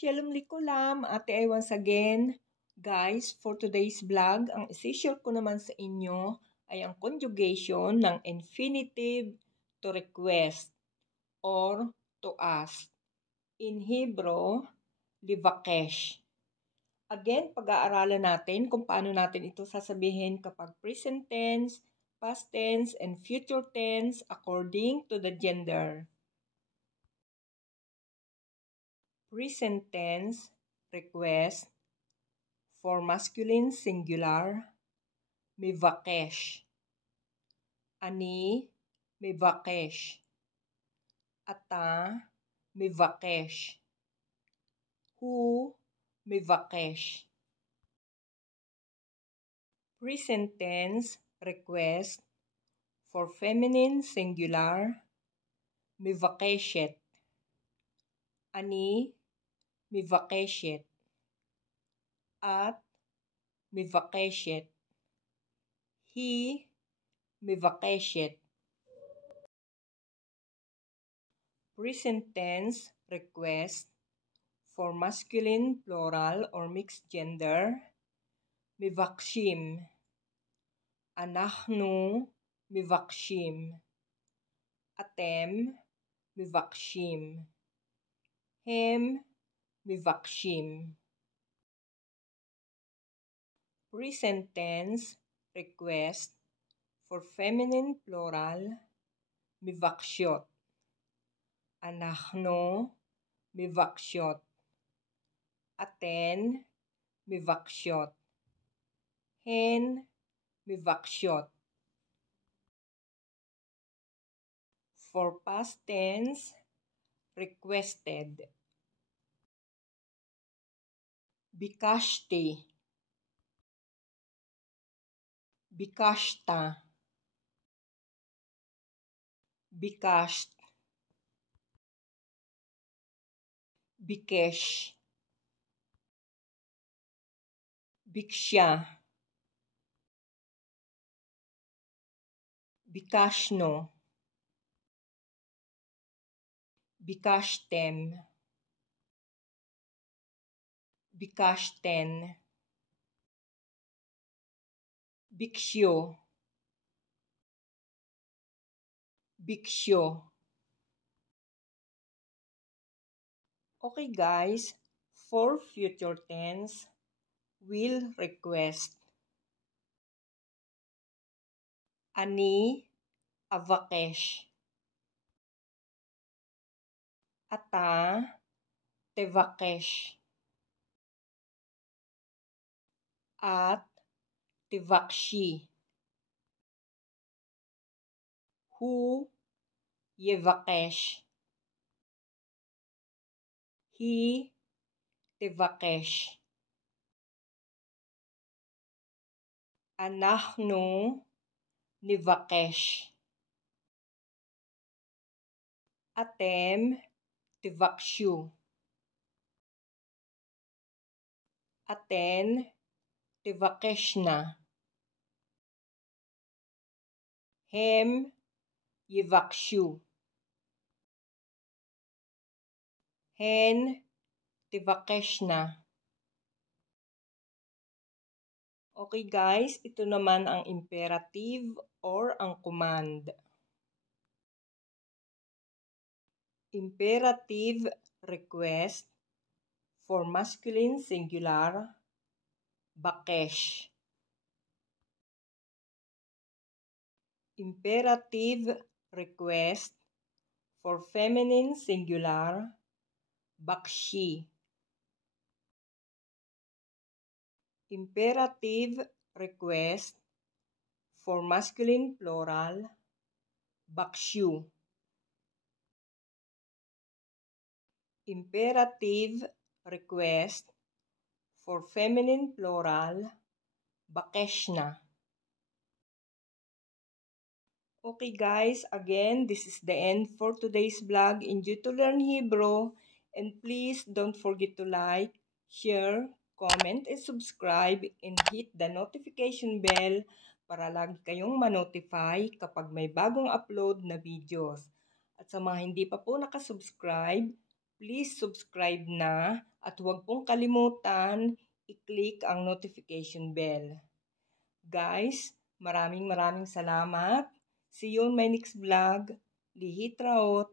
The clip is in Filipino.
Shalom likulam, ate ay once again. Guys, for today's vlog, ang isi-share ko naman sa inyo ay ang conjugation ng infinitive to request or to ask. In Hebrew, livakesh. Again, pag-aaralan natin kung paano natin ito sasabihin kapag present tense, past tense, and future tense according to the gender. Present tense, request, for masculine singular, mivakesh. Ani, mivakesh. Ata, mivakesh. Hu, mivakesh. Present tense, request, for feminine singular, mivakeshet. Ani, mivakeshet. At, mivakeshet. He, mivakeshet. Present tense, request, for masculine plural or mixed gender, mivakshim. Anachnu, mivakshim. Atem, mivakshim. Hem, mivakshim. Present tense, request, for feminine plural, mivakshyot. Anachnu, mivakshyot. Aten, mivakshyot. Hen, mivakshyot. For past tense, requested. Bikashti. Bikashta. Bikasht. Bikesh. Bikshya. Bikashno. Bikashtem. Bikashten. Bikshyo. Bikshyo. Okay guys, for future tense, will request. Ani, avakesh. Ata, tevakesh. At, tevakshi. Hu, yevakesh. He, tevakesh. Anachnu, nivakesh. Atem, tevakshu. Aten, tevakeshna. Hem, yevakshu. Hen, tevakeshna. Okay guys, ito naman ang imperative or ang command. Imperative request, for masculine singular, bakesh. Imperative request, for feminine singular, bakshi. Imperative request, for masculine plural, bakshu. Imperative request, for feminine plural, bakeshna. Okay guys, again, this is the end for today's vlog in Due to Learn Hebrew. And please don't forget to like, share, comment, and subscribe, and hit the notification bell para lagi kayong ma-notify kapag may bagong upload na videos. At sa mga hindi pa po nakasubscribe, please subscribe na at huwag pong kalimutan i-click ang notification bell. Guys, maraming salamat. See you on my next vlog. Lihit Raot.